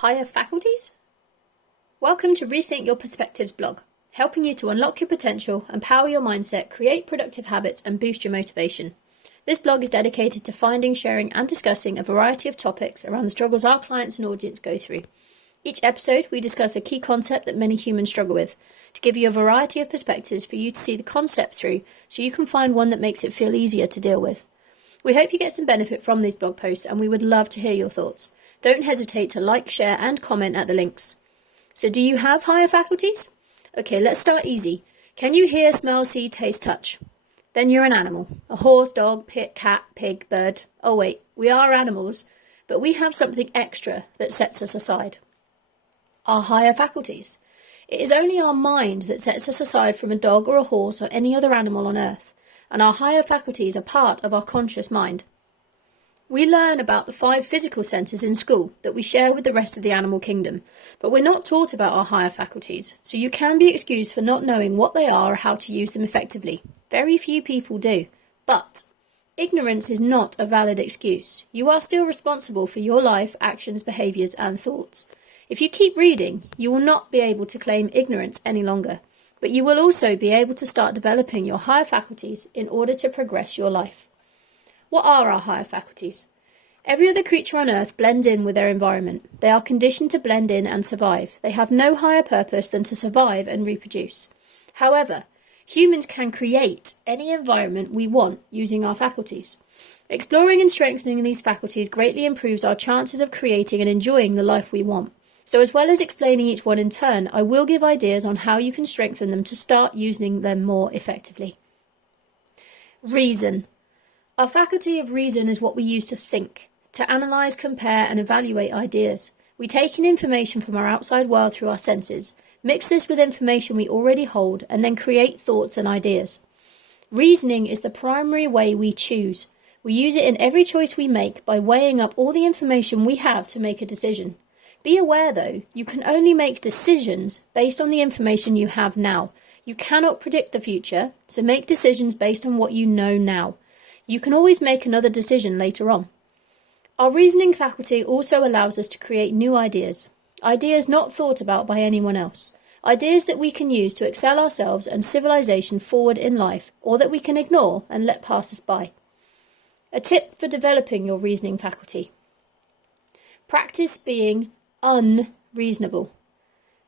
Higher faculties? Welcome to Rethink Your Perspectives blog, helping you to unlock your potential, empower your mindset, create productive habits and boost your motivation. This blog is dedicated to finding, sharing and discussing a variety of topics around the struggles our clients and audience go through. Each episode we discuss a key concept that many humans struggle with, to give you a variety of perspectives for you to see the concept through so you can find one that makes it feel easier to deal with. We hope you get some benefit from these blog posts and we would love to hear your thoughts. Don't hesitate to like, share and comment at the links. So do you have higher faculties? Okay, let's start easy. Can you hear, smell, see, taste, touch? Then you're an animal. A horse, dog, cat, pig, bird. Oh wait, we are animals, but we have something extra that sets us aside. Our higher faculties. It is only our mind that sets us aside from a dog or a horse or any other animal on earth, and our higher faculties are part of our conscious mind. We learn about the 5 physical senses in school that we share with the rest of the animal kingdom, but we're not taught about our higher faculties, so you can be excused for not knowing what they are or how to use them effectively. Very few people do, but ignorance is not a valid excuse. You are still responsible for your life, actions, behaviours and thoughts. If you keep reading, you will not be able to claim ignorance any longer, but you will also be able to start developing your higher faculties in order to progress your life. What are our higher faculties? Every other creature on earth blends in with their environment. They are conditioned to blend in and survive. They have no higher purpose than to survive and reproduce. However, humans can create any environment we want using our faculties. Exploring and strengthening these faculties greatly improves our chances of creating and enjoying the life we want. So as well as explaining each one in turn, I will give ideas on how you can strengthen them to start using them more effectively. Reason. Our faculty of reason is what we use to think, to analyse, compare and evaluate ideas. We take in information from our outside world through our senses, mix this with information we already hold and then create thoughts and ideas. Reasoning is the primary way we choose. We use it in every choice we make by weighing up all the information we have to make a decision. Be aware though, you can only make decisions based on the information you have now. You cannot predict the future, so make decisions based on what you know now. You can always make another decision later on. Our reasoning faculty also allows us to create new ideas. Ideas not thought about by anyone else. Ideas that we can use to excel ourselves and civilization forward in life, or that we can ignore and let pass us by. A tip for developing your reasoning faculty. Practice being unreasonable.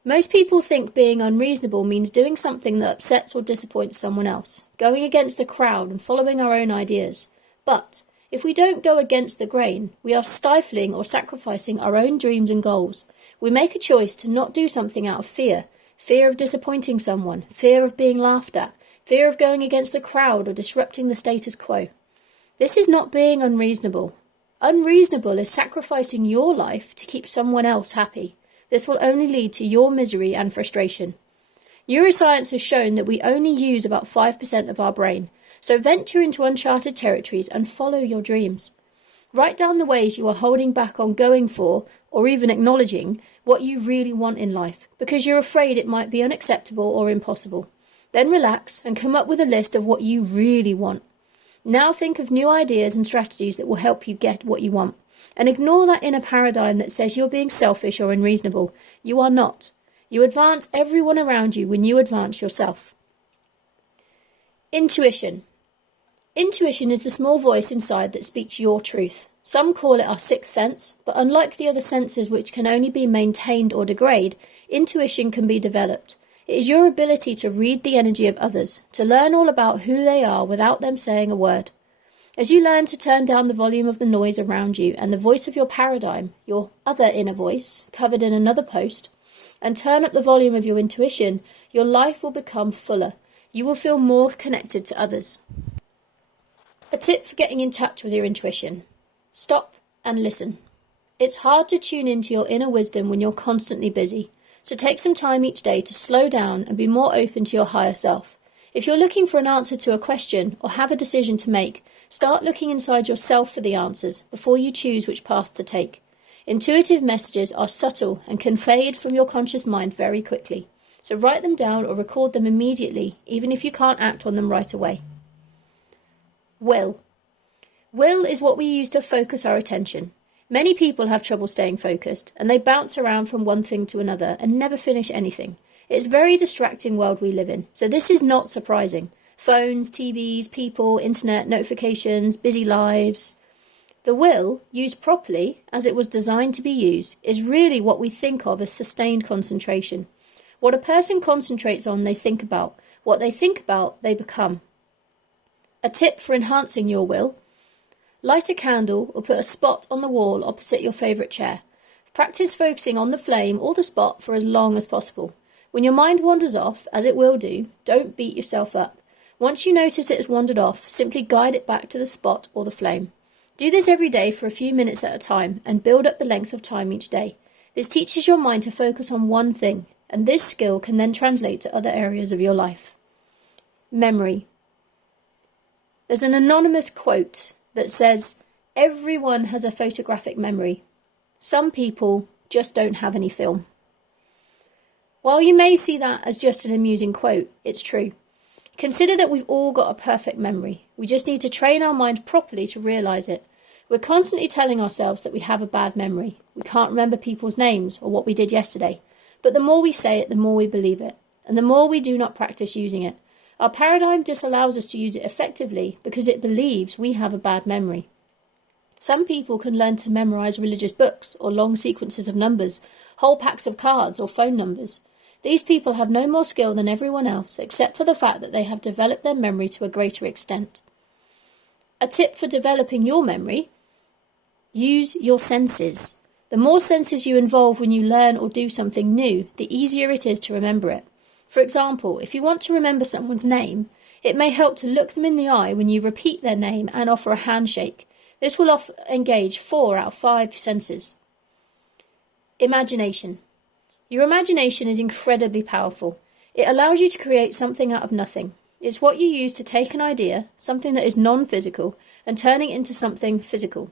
Most people think being unreasonable means doing something that upsets or disappoints someone else, going against the crowd and following our own ideas. But if we don't go against the grain, we are stifling or sacrificing our own dreams and goals. We make a choice to not do something out of fear of disappointing someone, fear of being laughed at, fear of going against the crowd or disrupting the status quo. This is not being unreasonable. Unreasonable is sacrificing your life to keep someone else happy. This will only lead to your misery and frustration. Neuroscience has shown that we only use about 5% of our brain, so venture into uncharted territories and follow your dreams. Write down the ways you are holding back on going for, or even acknowledging, what you really want in life, because you're afraid it might be unacceptable or impossible. Then relax and come up with a list of what you really want. Now think of new ideas and strategies that will help you get what you want. And ignore that inner paradigm that says you're being selfish or unreasonable. You are not. You advance everyone around you when you advance yourself. Intuition. Intuition is the small voice inside that speaks your truth. Some call it our sixth sense, but unlike the other senses which can only be maintained or degrade, intuition can be developed. It is your ability to read the energy of others, to learn all about who they are without them saying a word. As you learn to turn down the volume of the noise around you and the voice of your paradigm, your other inner voice, covered in another post, and turn up the volume of your intuition, your life will become fuller. You will feel more connected to others. A tip for getting in touch with your intuition. Stop and listen. It's hard to tune into your inner wisdom when you're constantly busy, so take some time each day to slow down and be more open to your higher self. If you're looking for an answer to a question or have a decision to make, start looking inside yourself for the answers before you choose which path to take. Intuitive messages are subtle and can fade from your conscious mind very quickly, so write them down or record them immediately, even if you can't act on them right away. Will. Will is what we use to focus our attention. Many people have trouble staying focused, and they bounce around from one thing to another and never finish anything. It's a very distracting world we live in, so this is not surprising. Phones, TVs, people, internet, notifications, busy lives. The will, used properly, as it was designed to be used, is really what we think of as sustained concentration. What a person concentrates on, they think about. What they think about, they become. A tip for enhancing your will: light a candle or put a spot on the wall opposite your favourite chair. Practice focusing on the flame or the spot for as long as possible. When your mind wanders off, as it will do, don't beat yourself up. Once you notice it has wandered off, simply guide it back to the spot or the flame. Do this every day for a few minutes at a time and build up the length of time each day. This teaches your mind to focus on one thing, and this skill can then translate to other areas of your life. Memory. There's an anonymous quote that says, "Everyone has a photographic memory. Some people just don't have any film." While you may see that as just an amusing quote, it's true. Consider that we've all got a perfect memory. We just need to train our mind properly to realise it. We're constantly telling ourselves that we have a bad memory. We can't remember people's names or what we did yesterday. But the more we say it, the more we believe it. And the more we do not practice using it. Our paradigm disallows us to use it effectively because it believes we have a bad memory. Some people can learn to memorise religious books or long sequences of numbers, whole packs of cards or phone numbers. These people have no more skill than everyone else, except for the fact that they have developed their memory to a greater extent. A tip for developing your memory: use your senses. The more senses you involve when you learn or do something new, the easier it is to remember it. For example, if you want to remember someone's name, it may help to look them in the eye when you repeat their name and offer a handshake. This will engage 4 out of 5 senses. Imagination. Your imagination is incredibly powerful. It allows you to create something out of nothing. It's what you use to take an idea, something that is non-physical, and turn it into something physical.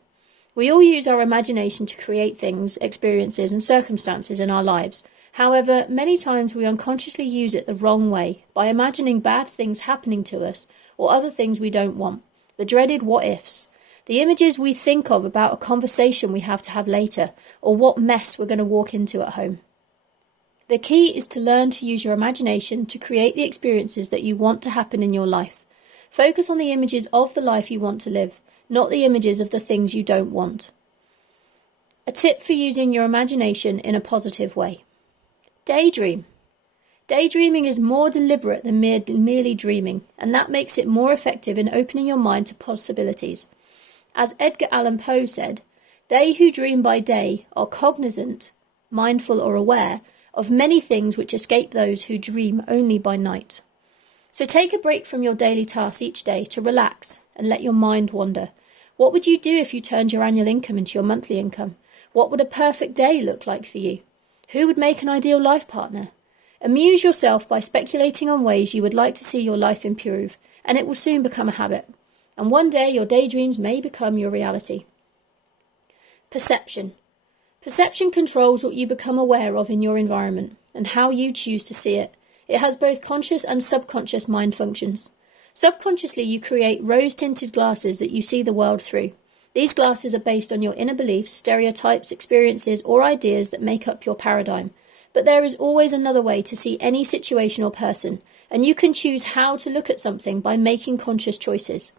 We all use our imagination to create things, experiences, and circumstances in our lives. However, many times we unconsciously use it the wrong way, by imagining bad things happening to us, or other things we don't want. The dreaded what-ifs. The images we think of about a conversation we have to have later, or what mess we're going to walk into at home. The key is to learn to use your imagination to create the experiences that you want to happen in your life. Focus on the images of the life you want to live, not the images of the things you don't want. A tip for using your imagination in a positive way. Daydream. Daydreaming is more deliberate than merely dreaming, and that makes it more effective in opening your mind to possibilities. As Edgar Allan Poe said, "They who dream by day are cognizant, mindful or aware, of many things which escape those who dream only by night." So take a break from your daily tasks each day to relax and let your mind wander. What would you do if you turned your annual income into your monthly income? What would a perfect day look like for you? Who would make an ideal life partner? Amuse yourself by speculating on ways you would like to see your life improve, and it will soon become a habit. And one day your daydreams may become your reality. Perception. Perception controls what you become aware of in your environment and how you choose to see it. It has both conscious and subconscious mind functions. Subconsciously, you create rose-tinted glasses that you see the world through. These glasses are based on your inner beliefs, stereotypes, experiences, or ideas that make up your paradigm. But there is always another way to see any situation or person, and you can choose how to look at something by making conscious choices.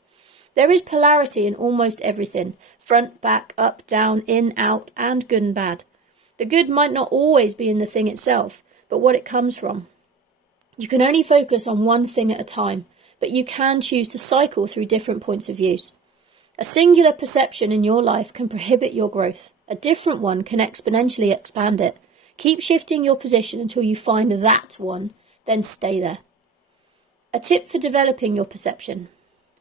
There is polarity in almost everything: front, back, up, down, in, out, and good and bad. The good might not always be in the thing itself, but what it comes from. You can only focus on one thing at a time, but you can choose to cycle through different points of view. A singular perception in your life can prohibit your growth. A different one can exponentially expand it. Keep shifting your position until you find that one, then stay there. A tip for developing your perception.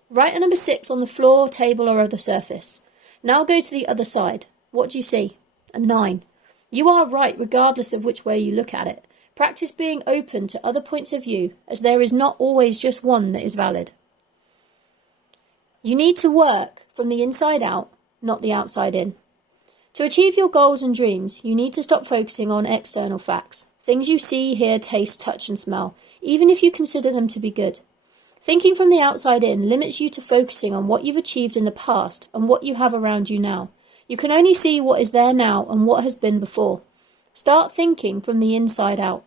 Write a number 6 on the floor, table, or other surface. Now go to the other side. What do you see? A 9. You are right regardless of which way you look at it. Practice being open to other points of view, as there is not always just one that is valid. You need to work from the inside out, not the outside in. To achieve your goals and dreams, you need to stop focusing on external facts, things you see, hear, taste, touch and smell, even if you consider them to be good. Thinking from the outside in limits you to focusing on what you've achieved in the past and what you have around you now. You can only see what is there now and what has been before. Start thinking from the inside out.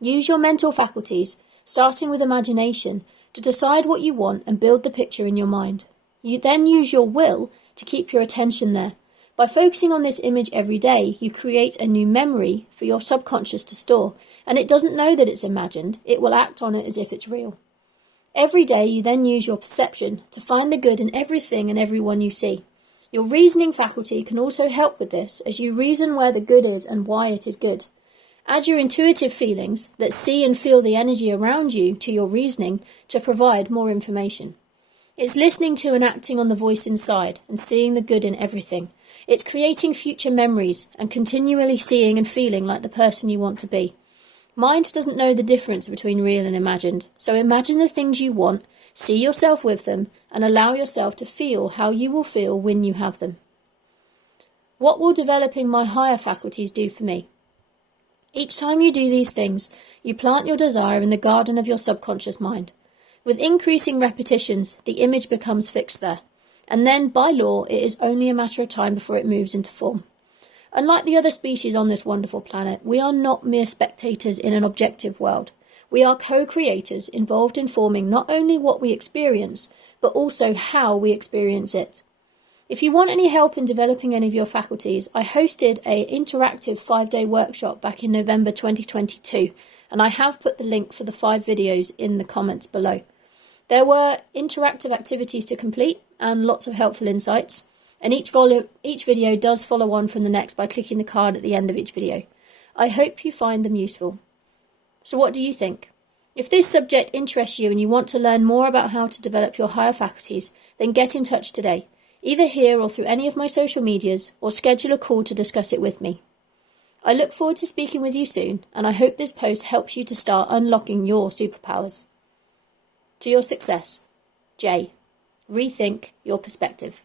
Use your mental faculties, starting with imagination, to decide what you want and build the picture in your mind. You then use your will to keep your attention there. By focusing on this image every day, you create a new memory for your subconscious to store, and it doesn't know that it's imagined. It will act on it as if it's real. Every day you then use your perception to find the good in everything and everyone you see. Your reasoning faculty can also help with this, as you reason where the good is and why it is good. Add your intuitive feelings that see and feel the energy around you to your reasoning to provide more information. It's listening to and acting on the voice inside and seeing the good in everything. It's creating future memories and continually seeing and feeling like the person you want to be. Mind doesn't know the difference between real and imagined, so imagine the things you want, see yourself with them, and allow yourself to feel how you will feel when you have them. What will developing my higher faculties do for me? Each time you do these things, you plant your desire in the garden of your subconscious mind. With increasing repetitions, the image becomes fixed there, and then, by law, it is only a matter of time before it moves into form. Unlike the other species on this wonderful planet, we are not mere spectators in an objective world. We are co-creators involved in forming not only what we experience, but also how we experience it. If you want any help in developing any of your faculties, I hosted an interactive 5-day workshop back in November 2022, and I have put the link for the 5 videos in the comments below. There were interactive activities to complete and lots of helpful insights, and each video does follow on from the next by clicking the card at the end of each video. I hope you find them useful. So what do you think? If this subject interests you and you want to learn more about how to develop your higher faculties, then get in touch today, either here or through any of my social medias, or schedule a call to discuss it with me. I look forward to speaking with you soon, and I hope this post helps you to start unlocking your superpowers. To your success, Jaiye. Rethink your perspective.